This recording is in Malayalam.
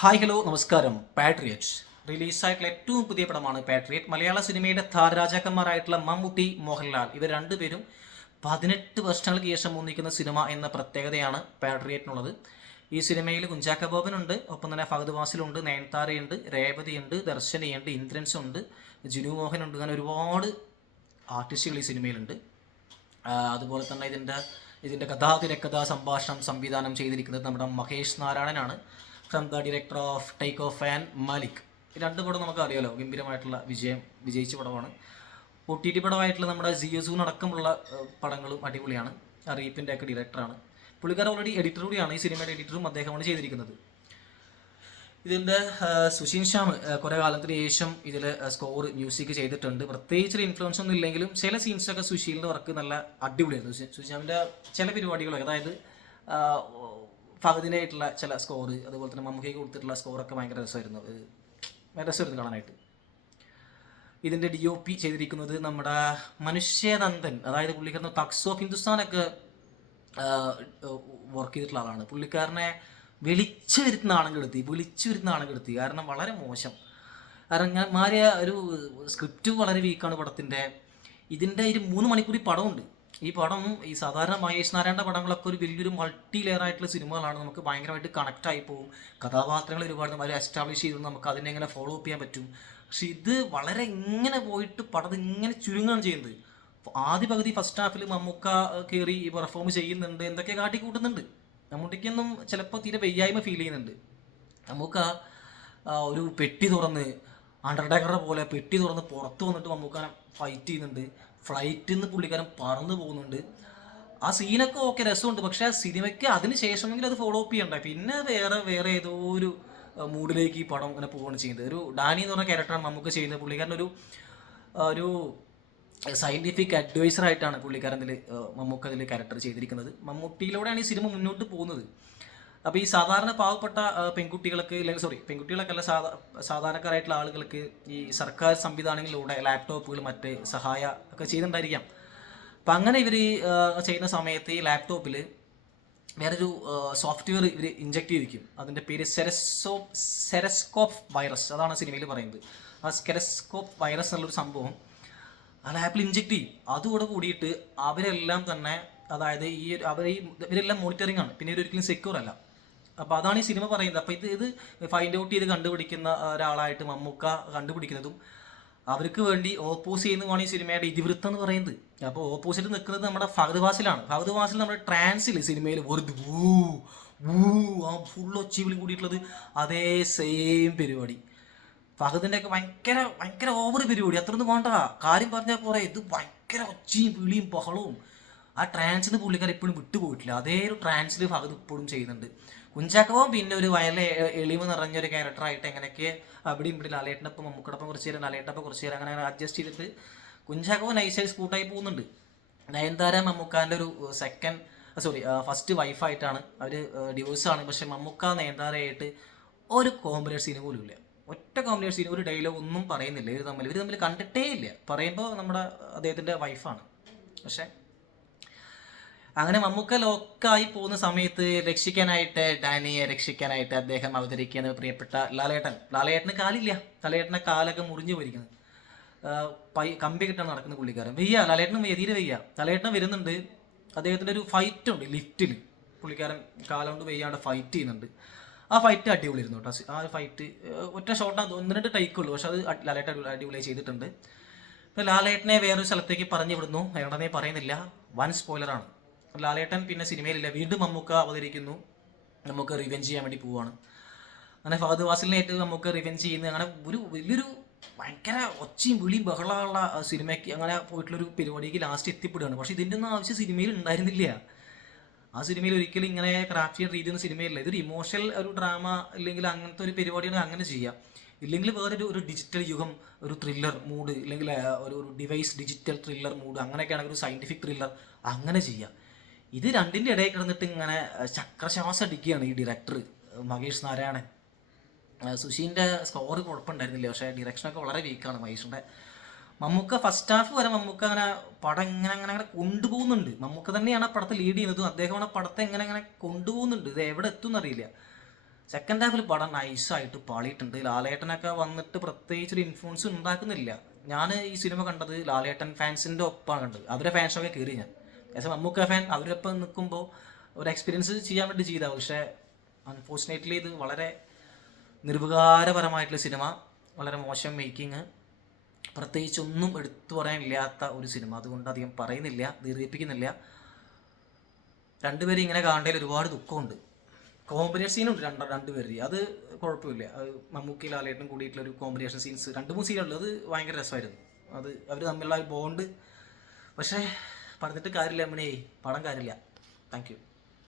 ഹായ് ഹലോ നമസ്കാരം. പാട്രിയറ്റ് റിലീസായിട്ടുള്ള ഏറ്റവും പുതിയ പടമാണ് പാട്രിയറ്റ്. മലയാള സിനിമയുടെ താരരാജാക്കന്മാരായിട്ടുള്ള മമ്മൂട്ടി, മോഹൻലാൽ ഇവർ രണ്ടുപേരും 18 വർഷങ്ങൾക്ക് ശേഷം ഒന്നിക്കുന്ന സിനിമ എന്ന പ്രത്യേകതയാണ് പാട്രിയറ്റിനുള്ളത്. ഈ സിനിമയിൽ കുഞ്ചാക്ക ബോബനുണ്ട്, ഒപ്പം തന്നെ ഫഹദ് ഫാസിലുണ്ട്, നയൻതാരയുണ്ട്, രേവതിയുണ്ട്, ദർശനയുണ്ട്, ഇന്ദ്രൻസ് ഉണ്ട്, ജിനു മോഹനുണ്ട്. അങ്ങനെ ഒരുപാട് ആർട്ടിസ്റ്റുകൾ ഈ സിനിമയിലുണ്ട്. അതുപോലെ തന്നെ ഇതിൻ്റെ തിരക്കഥാ സംഭാഷണം സംവിധാനം ചെയ്തിരിക്കുന്നത് നമ്മുടെ മഹേഷ് നാരായണനാണ്, from the director of take off and Malik. രണ്ട് പടം നമുക്ക് അറിയാലോ, ഗംഭീരമായിട്ടുള്ള വിജയിച്ച പടമാണ്. OTT പടമായിട്ടുള്ള നമ്മുടെ ജിയസൂൺ അടക്കമുള്ള പടങ്ങളും അടിപൊളിയാണ്. റീപ്പിൻ്റെ ഒക്കെ ഡയറക്ടറാണ് പുള്ളിക്കാരൻ. ഓൾറെഡി എഡിറ്റർ കൂടിയാണ്, ഈ സിനിമയുടെ എഡിറ്ററും അദ്ദേഹമാണ് ചെയ്തിരിക്കുന്നത്. ഇതിൻ്റെ സുശീൻ ശ്യാം കുറേ കാലത്തിന് ശേഷം ഇതിൽ സ്കോർ മ്യൂസിക് ചെയ്തിട്ടുണ്ട്. പ്രത്യേകിച്ച് ഇൻഫ്ലുവൻസ് ഒന്നും ഇല്ലെങ്കിലും ചില സീൻസൊക്കെ സുശീലിൻ്റെ വർക്ക് നല്ല അടിപൊളിയായിരുന്നു. സുശീൻ ശ്യാമിൻ്റെ ചില പരിപാടികളൊക്കെ, അതായത് ഫഹദിനായിട്ടുള്ള ചില സ്കോർ, അതുപോലെ തന്നെ മമ്മൂക്കയ്ക്ക് കൊടുത്തിട്ടുള്ള സ്കോറൊക്കെ ഭയങ്കര രസമായിരുന്നു കാണാനായിട്ട്. ഇതിൻ്റെ DOP ചെയ്തിരിക്കുന്നത് നമ്മുടെ മനുഷ്യനന്ദൻ, അതായത് പുള്ളിക്കാരൻ തക്സ് ഓഫ് ഹിന്ദുസ്ഥാനൊക്കെ വർക്ക് ചെയ്തിട്ടുള്ള ആളാണ്. പുള്ളിക്കാരനെ വിളിച്ചു വരുത്തുന്ന ആളും കെടുത്തി. കാരണം വളരെ മോശം. കാരണം ഞാൻ മാറിയ ഒരു സ്ക്രിപ്റ്റ് വളരെ വീക്കാണ് പടത്തിൻ്റെ. ഇതിൻ്റെ ഒരു 3 മണിക്കൂർ പടമുണ്ട്. ഈ പടം ഈ സാധാരണ മഹേഷ് നാരായണൻ്റെ പടങ്ങളൊക്കെ ഒരു വലിയൊരു മൾട്ടി ലെയർ ആയിട്ടുള്ള സിനിമകളാണ്. നമുക്ക് ഭയങ്കരമായിട്ട് കണക്റ്റ് ആയി പോകും. കഥാപാത്രങ്ങൾ ഒരുപാട് അവർ എസ്റ്റാബ്ലിഷ് ചെയ്ത് നമുക്ക് അതിനെ എങ്ങനെ ഫോളോ അപ്പ് ചെയ്യാൻ പറ്റും. പക്ഷെ ഇത് വളരെ ഇങ്ങനെ പോയിട്ട് പടം ഇങ്ങനെ ചുരുങ്ങാണ് ചെയ്യുന്നത്. ആദ്യ പകുതി ഫസ്റ്റ് ഹാഫിൽ മമ്മൂക്ക കയറി പെർഫോം ചെയ്യുന്നുണ്ട്, എന്തൊക്കെ കാട്ടിക്കൂട്ടുന്നുണ്ട്. മമ്മൂട്ടിക്കൊന്നും ചിലപ്പോൾ തീരെ വയ്യായ്മ ഫീൽ ചെയ്യുന്നുണ്ട്. മമ്മൂക്ക ഒരു പെട്ടി തുറന്ന് അണ്ടർടേക്കറുടെ പോലെ പെട്ടി തുറന്ന് പുറത്ത് വന്നിട്ട് മമ്മൂക്കാനെ ഫൈറ്റ് ചെയ്യുന്നുണ്ട്. ഫ്ലൈറ്റിൽ നിന്ന് പുള്ളിക്കാരൻ പറന്ന് പോകുന്നുണ്ട്. ആ സീനൊക്കെ ഓക്കെ രസമുണ്ട്. പക്ഷേ ആ സിനിമയ്ക്ക് അതിന് ശേഷമെങ്കിലും അത് ഫോളോ അപ്പ് ചെയ്യണ്ടേ. പിന്നെ വേറെ ഏതോ ഒരു മൂഡിലേക്ക് ഈ പടം ഇങ്ങനെ പോവുകയാണ് ചെയ്യുന്നത്. ഒരു ഡാനി എന്ന് പറഞ്ഞ ക്യാരക്ടറാണ് നമുക്ക് ചെയ്യുന്നത്. പുള്ളിക്കാരൻ ഒരു സയൻറ്റിഫിക് അഡ്വൈസറായിട്ടാണ് പുള്ളിക്കാരൻ മമ്മൂക്ക അതിൽ ക്യാരക്ടർ ചെയ്തിരിക്കുന്നത്. മമ്മൂട്ടിയിലൂടെയാണ് ഈ സിനിമ മുന്നോട്ട് പോകുന്നത്. അപ്പോൾ ഈ സാധാരണ പാവപ്പെട്ട പെൺകുട്ടികൾക്ക്, പെൺകുട്ടികളൊക്കെയല്ല, സാധാരണക്കാരായിട്ടുള്ള ആളുകൾക്ക് ഈ സർക്കാർ സംവിധാനങ്ങളിലൂടെ ലാപ്ടോപ്പുകൾ മറ്റ് സഹായ ഒക്കെ ചെയ്യുന്നുണ്ടായിരിക്കാം. അപ്പം അങ്ങനെ ഇവർ ചെയ്യുന്ന സമയത്ത് ഈ ലാപ്ടോപ്പിൽ വേറൊരു സോഫ്റ്റ്വെയർ ഇവർ ഇഞ്ചെക്ട് ചെയ്തിരിക്കും. അതിൻ്റെ പേര് സെരസ്കോപ്പ് വൈറസ്, അതാണ് സിനിമയിൽ പറയുന്നത്. ആ സെരസ്കോപ്പ് വൈറസ് എന്നുള്ളൊരു സംഭവം ആ ലാപ്പിൽ ഇഞ്ചെക്ട് ചെയ്യും. അതുകൂടെ കൂടിയിട്ട് അവരെല്ലാം തന്നെ, അതായത് ഇവരെല്ലാം മോണിറ്ററിംഗ് ആണ്, പിന്നെ ഇവരൊരിക്കലും സെക്യൂർ അല്ല. അപ്പോൾ അതാണ് ഈ സിനിമ പറയുന്നത്. അപ്പോൾ ഇത് ഫൈൻഡ് ഔട്ട് ചെയ്ത് കണ്ടുപിടിക്കുന്ന ഒരാളായിട്ട് മമ്മൂക്ക കണ്ടുപിടിക്കുന്നതും അവർക്ക് വേണ്ടി ഓപ്പോസ് ചെയ്യുന്നതുമാണ് ഈ സിനിമയുടെ ഇതിവൃത്തം എന്ന് പറയുന്നത്. അപ്പോൾ ഓപ്പോസിറ്റ് നിൽക്കുന്നത് നമ്മുടെ ഫഹദ് ഫാസിലാണ്. ഫഹദ് ഫാസിൽ നമ്മുടെ ട്രാൻസിൽ സിനിമയിൽ വെറുതെ ആ ഫുൾ ഒച്ചീവിലും കൂടിയിട്ടുള്ളത് അതേ സെയിം പരിപാടി. ഫഹദിൻ്റെ ഒക്കെ ഭയങ്കര ഓവർ പരിപാടി. അത്രയൊന്നും വേണ്ട, കാര്യം പറഞ്ഞാൽ പോരെ. ഇത് ഭയങ്കര ഒച്ചയും വിളിയും ബഹളവും. ആ ട്രാൻസിന് പുള്ളിക്കാർ എപ്പോഴും വിട്ടുപോയിട്ടില്ല. അതേ ഒരു ട്രാൻസിൽ ഫഹദ് ഇപ്പോഴും ചെയ്യുന്നുണ്ട്. കുഞ്ചാക്കവും പിന്നെ ഒരു എളിമ നിറഞ്ഞൊരു ക്യാരക്ടറായിട്ട് എങ്ങനെയൊക്കെ അവിടെ ഇവിടെ ലാലേട്ടനൊപ്പം മമ്മൂക്കടൊപ്പം കുറച്ച് നേരം, ലാലേട്ടപ്പം കുറച്ച് നേരം, അങ്ങനെ അഡ്ജസ്റ്റ് ചെയ്തിട്ട് കുഞ്ചാക്കവും നൈസായി സ്കൂട്ടായി പോകുന്നുണ്ട്. നയൻതാര മമ്മൂക്കാൻ്റെ ഒരു ഫസ്റ്റ് വൈഫായിട്ടാണ് അവർ, ഡിവോഴ്സാണ്. പക്ഷെ മമ്മൂക്ക നയൻതാരയായിട്ട് ഒരു കോമ്പിനേഷൻ സീന് പോലും ഇല്ല. ഒറ്റ കോമ്പിനേഷൻ സീൻ, ഒരു ഡയലോഗ് ഒന്നും പറയുന്നില്ല. ഇവർ തമ്മിൽ കണ്ടിട്ടേ ഇല്ല. പറയുമ്പോൾ നമ്മുടെ അദ്ദേഹത്തിൻ്റെ വൈഫാണ്. പക്ഷേ അങ്ങനെ മമ്മൂക്ക ലോക്കായി പോകുന്ന സമയത്ത് ഡാനിയെ രക്ഷിക്കാനായിട്ട് അദ്ദേഹം അവതരിക്കുന്ന പ്രിയപ്പെട്ട ലാലേട്ടന് കാലില്ല. ലാലേട്ടനെ കാലൊക്കെ മുറിഞ്ഞു പോയിരിക്കുന്നത്, കമ്പി കിട്ടാൻ നടക്കുന്ന പുള്ളിക്കാരൻ. ലാലേട്ടനും തീരെ വയ്യ. ലാലേട്ടൻ വരുന്നുണ്ട്, അദ്ദേഹത്തിൻ്റെ ഒരു ഫൈറ്റ് ഉണ്ട് ലിഫ്റ്റിൽ. പുള്ളിക്കാരൻ കാലുകൊണ്ട് വയ്യാണ്ട് ഫൈറ്റ് ചെയ്യുന്നുണ്ട്. ആ ഫൈറ്റ് അടിപൊളിയായിരുന്നു കേട്ടോ. ആ ഒരു ഫൈറ്റ് ഒറ്റ ഷോട്ടാണ്, 1-2 ടൈക്കുള്ളൂ. പക്ഷെ അത് ലാലേട്ടൻ അടിപൊളിയായി ചെയ്തിട്ടുണ്ട്. ഇപ്പോൾ ലാലേട്ടനെ വേറൊരു സ്ഥലത്തേക്ക് പറഞ്ഞു വിടുന്നു, എവിടെന്നേ പറയുന്നില്ല, വൻ സ്പോയിലറാണ്. ലാലേട്ടൻ പിന്നെ സിനിമയിലില്ല. വീണ്ടും മമ്മൂക്ക അവതരിക്കുന്നു, നമുക്ക് റിവെഞ്ച് ചെയ്യാൻ വേണ്ടി പോവുകയാണ്. അങ്ങനെ ഫഹദ് ഫാസിലിനായിട്ട് നമുക്ക് റിവെഞ്ച് ചെയ്യുന്നത്, അങ്ങനെ ഒരു വലിയൊരു ഭയങ്കര ഒച്ചയും വിളിയും ബഹളമുള്ള സിനിമയ്ക്ക് അങ്ങനെ പോയിട്ടുള്ളൊരു പരിപാടിക്ക് ലാസ്റ്റ് എത്തിപ്പെടുകയാണ്. പക്ഷേ ഇതിൻ്റെ ഒന്നും ആവശ്യം സിനിമയിൽ ഉണ്ടായിരുന്നില്ല. ആ സിനിമയിൽ ഒരിക്കലും ഇങ്ങനെ ക്രാഫ്റ്റ് ചെയ്യുന്ന രീതിയൊന്നും സിനിമയിലില്ല. ഇതൊരു ഇമോഷണൽ ഒരു ഡ്രാമ അല്ലെങ്കിൽ അങ്ങനത്തെ ഒരു പരിപാടിയാണ് അങ്ങനെ ചെയ്യാം. ഇല്ലെങ്കിൽ വേറൊരു ഡിജിറ്റൽ യുഗം, ഒരു ത്രില്ലർ മൂഡ്, ഇല്ലെങ്കിൽ ഒരു ഡിവൈസ് ഡിജിറ്റൽ ത്രില്ലർ മൂഡ്, അങ്ങനെയൊക്കെയാണെങ്കിൽ ഒരു സയൻറ്റിഫിക് ത്രില്ലർ അങ്ങനെ ചെയ്യാം. ഇത് രണ്ടിൻ്റെ ഇടയിൽ കിടന്നിട്ട് ഇങ്ങനെ ചക്രശ്വാസം അടിക്കുകയാണ് ഈ ഡയറക്ടർ മഹേഷ് നാരായണൻ. സുശീൻ്റെ സ്കോർ കുഴപ്പമുണ്ടായിരുന്നില്ല, പക്ഷേ ഡിറക്ഷനൊക്കെ വളരെ വീക്കാണ് മഹേഷിൻ്റെ. മമ്മൂക്ക ഫസ്റ്റ് ഹാഫ് വരെ മമ്മൂക്ക അങ്ങനെ പടം അങ്ങനെ കൊണ്ടുപോകുന്നുണ്ട്. മമ്മൂക്ക തന്നെയാണ് ആ പടത്തെ ലീഡ് ചെയ്യുന്നതും അദ്ദേഹമാണ് ആ പടത്തെ എങ്ങനെ കൊണ്ടുപോകുന്നുണ്ട്. ഇത് എവിടെ എത്തും എന്നറിയില്ല. സെക്കൻഡ് ഹാഫിൽ പടം നൈസായിട്ട് പാളിയിട്ടുണ്ട്. ലാലേട്ടനൊക്കെ വന്നിട്ട് പ്രത്യേകിച്ചൊരു ഇൻഫ്ലുവൻസ് ഉണ്ടാക്കുന്നില്ല. ഞാൻ ഈ സിനിമ കണ്ടത് ലാലേട്ടൻ ഫാൻസിൻ്റെ ഒപ്പമാണ് കണ്ടത്. അവരുടെ ഫാൻസൊക്കെ കയറി ഞാൻ ആസ് എ മമ്മൂക്ക ഫാൻ അവരൊപ്പം നിൽക്കുമ്പോൾ ഒരു എക്സ്പീരിയൻസ് ചെയ്യാൻ വേണ്ടി ചെയ്താൽ. പക്ഷേ അൺഫോർച്ചുനേറ്റ്ലി ഇത് വളരെ നിർവികാരപരമായിട്ടുള്ള സിനിമ, വളരെ മോശം മേക്കിങ്, പ്രത്യേകിച്ച് ഒന്നും എടുത്തു പറയാനില്ലാത്ത ഒരു സിനിമ. അതുകൊണ്ട് അധികം പറയുന്നില്ല, ദീർഘിപ്പിക്കുന്നില്ല. രണ്ടുപേരും ഇങ്ങനെ കാണേണ്ടതിൽ ഒരുപാട് ദുഃഖമുണ്ട്. കോമ്പനേഷൻ സീനുണ്ട് രണ്ടുപേര്, അത് കുഴപ്പമില്ല. അത് മമ്മൂക്കി ലാലേട്ടനും കൂടിയിട്ടുള്ളൊരു കോമ്പിനേഷൻ സീൻസ് 2-3 സീനുള്ളത് അത് ഭയങ്കര രസമായിരുന്നു. അത് അവർ തമ്മിലുള്ള ബോണ്ട്. പക്ഷേ പറഞ്ഞിട്ട് കാര്യമില്ല, അമ്മണേ പടം കാര്യമില്ല. Thank you.